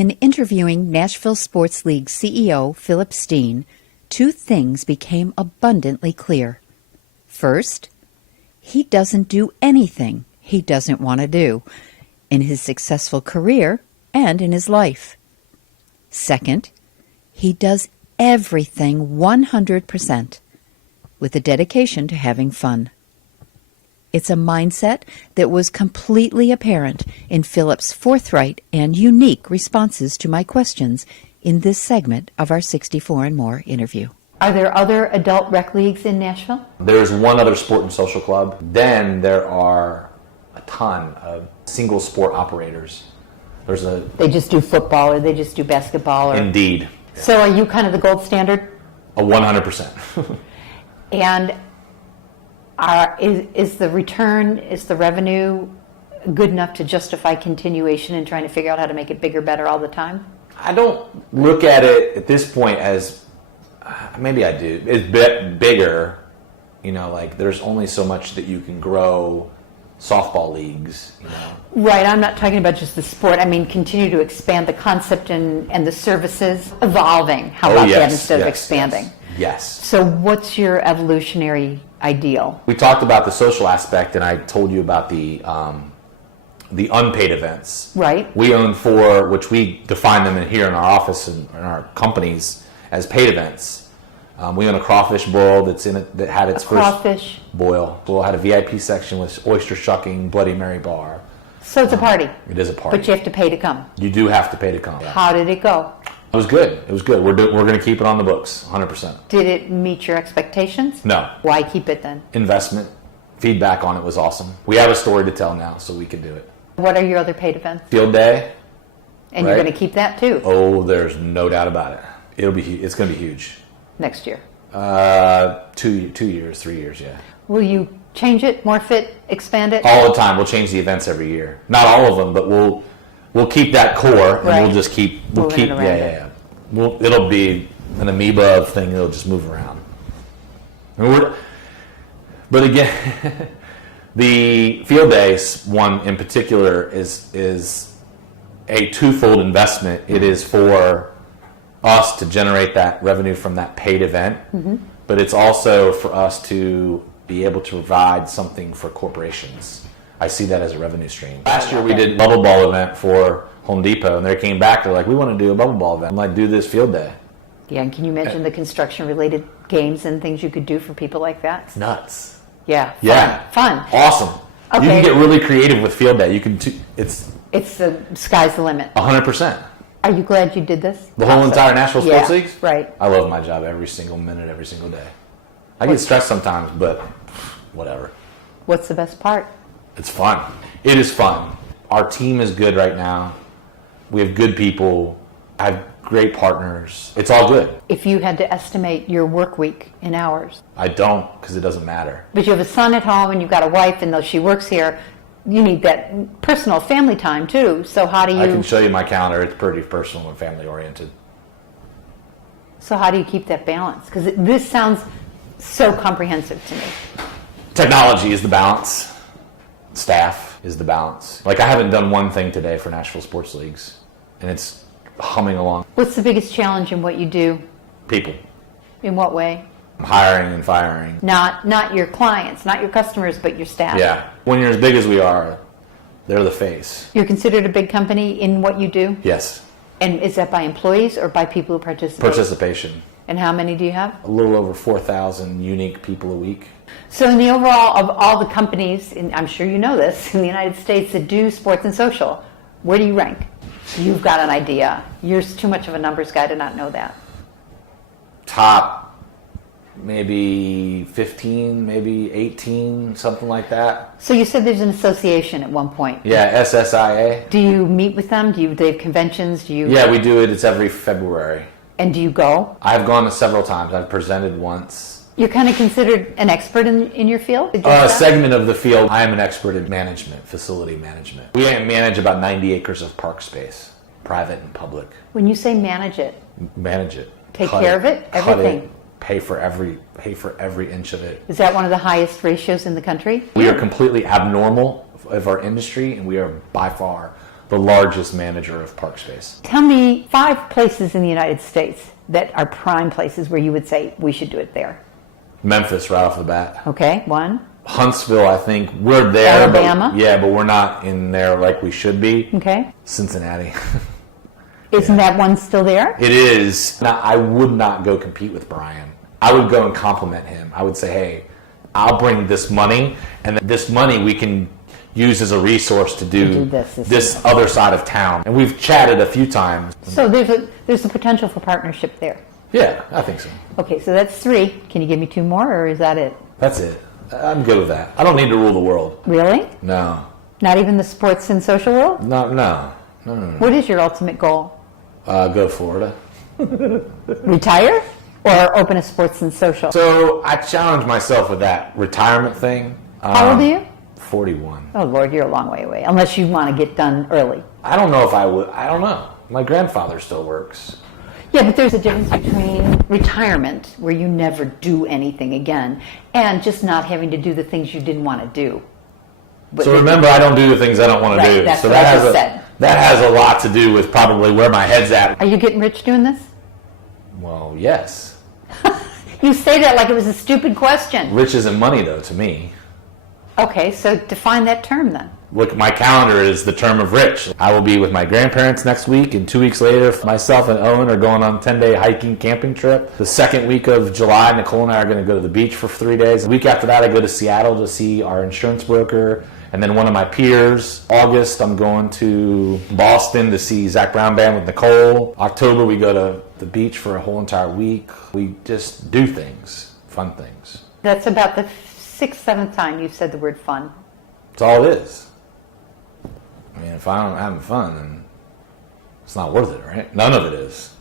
In interviewing Nashville Sports Leagues CEO Steen, two things became abundantly clear. First, he doesn't do anything he doesn't want to do in his successful career and in his life. Second, he does everything 100% with a dedication to having fun. It's a mindset that was completely apparent in Philip's forthright and unique responses to my questions in this segment of our 64 and More interview. Are there other adult rec leagues in Nashville? There's one other sport and social club. Then there are a ton of single sport operators. They just do football or they just do basketball? Indeed. So are you kind of the gold standard? 100%. And is the return, is the revenue good enough to justify continuation and trying to figure out how to make it bigger, better all the time? I don't look at it at this point as, maybe I do, it's bigger. You know, like there's only so much that you can grow softball leagues, you know. Right, I'm not talking about just the sport. I mean, continue to expand the concept and the services, evolving. How about that instead of expanding? Yes. So what's your evolutionary ideal? We talked about the social aspect, and I told you about the unpaid events. Right. We own 4, which we define them here in our office and in our companies as paid events. We own a crawfish boil that had its first crawfish boil. We'll had a VIP section with oyster shucking, Bloody Mary bar. So it's a party. It is a party. But you have to pay to come. You do have to pay to come. Yeah. How did it go? It was good. It was good. We're going to keep it on the books, 100%. Did it meet your expectations? No. Why keep it then? Investment. Feedback on it was awesome. We have a story to tell now, so we can do it. What are your other paid events? Field day. And you're going to keep that too? Oh, there's no doubt about it. It's going to be huge. Next year? 2 years, 3 years, yeah. Will you change it, morph it, expand it? All the time. We'll change the events every year. Not all of them, but we'll keep that core, and we'll just keep yeah. It'll be an amoeba thing. It'll just move around. But again, the field days one in particular is a twofold investment. It is for us to generate that revenue from that paid event, but it's also for us to be able to provide something for corporations. I see that as a revenue stream. Last year we did a bubble ball event for Home Depot, and they came back, they're like, we want to do a bubble ball event. I'm like, do this field day. Yeah, and can you mention the construction-related games and things you could do for people like that? It's nuts. Yeah. Fun. Awesome. Okay. You can get really creative with field day. You can. It's the sky's the limit. 100%. Are you glad you did this? The whole entire Nashville Sports Leagues? Right. I love my job every single minute, every single day. I get stressed sometimes, but whatever. What's the best part? It's fun. It is fun. Our team is good right now. We have good people. I have great partners. It's all good. If you had to estimate your work week in hours? I don't, because it doesn't matter. But you have a son at home and you've got a wife, and though she works here, you need that personal family time too. So how do you... I can show you my calendar. It's pretty personal and family oriented. So how do you keep that balance? Because this sounds so comprehensive to me. Technology is the balance. Staff is the balance. Like, I haven't done one thing today for Nashville Sports Leagues, and it's humming along. What's the biggest challenge in what you do? People. In what way? Hiring and firing. Not your clients, not your customers, but your staff. Yeah. When you're as big as we are, they're the face. You're considered a big company in what you do? Yes. And is that by employees or by people who participate? Participation. And how many do you have? A little over 4,000 unique people a week. So in the overall of all the companies, and I'm sure you know this, in the United States that do sports and social, where do you rank? You've got an idea. You're too much of a numbers guy to not know that. Top maybe 15, maybe 18, something like that. So you said there's an association at one point. Yeah, SSIA. Do you meet with them? Do they have conventions? Yeah, we do it. It's every February. And do you go? I've gone several times. I've presented once. You're kind of considered an expert in your field? A segment of the field. I am an expert in management, facility management. We manage about 90 acres of park space, private and public. When you say manage it? Manage it. Take care of it? Everything? Pay for every inch of it. Is that one of the highest ratios in the country? We are completely abnormal of our industry, and we are by far the largest manager of park space. Tell me 5 places in the United States that are prime places where you would say we should do it there. Memphis, right off the bat. Okay, 1. Huntsville, I think we're there. Alabama? But we're not in there like we should be. Okay. Cincinnati. Isn't that one still there? It is. Now, I would not go compete with Brian. I would go and compliment him. I would say, hey, I'll bring this money, and this money we can use as a resource to do this other side of town. And we've chatted a few times. So there's a potential for partnership there. Yeah, I think so. Okay, so that's 3. Can you give me 2 more, or is that it? That's it. I'm good with that. I don't need to rule the world. Really? No. Not even the sports and social world? No. What is your ultimate goal? Go to Florida. Retire? Or open a sports and social? So I challenge myself with that retirement thing. How old are you? 41. Oh, Lord, you're a long way away. Unless you want to get done early. I don't know if I would. I don't know. My grandfather still works. Yeah, but there's a difference between retirement, where you never do anything again, and just not having to do the things you didn't want to do. But so remember, I don't do the things I don't want to do. That's so what I just said. That has a lot to do with probably where my head's at. Are you getting rich doing this? Well, yes. You say that like it was a stupid question. Rich isn't money, though, to me. Okay, so define that term then. Look, my calendar is the term of rich. I will be with my grandparents next week, and 2 weeks later, myself and Owen are going on a 10-day hiking camping trip. The second week of July, Nicole and I are going to go to the beach for 3 days. The week after that, I go to Seattle to see our insurance broker, and then one of my peers. August, I'm going to Boston to see Zach Brown Band with Nicole. October, we go to the beach for a whole entire week. We just do things, fun things. That's about the 6th, 7th time you've said the word fun. That's all it is. I mean, if I don't have fun, then it's not worth it, right? None of it is.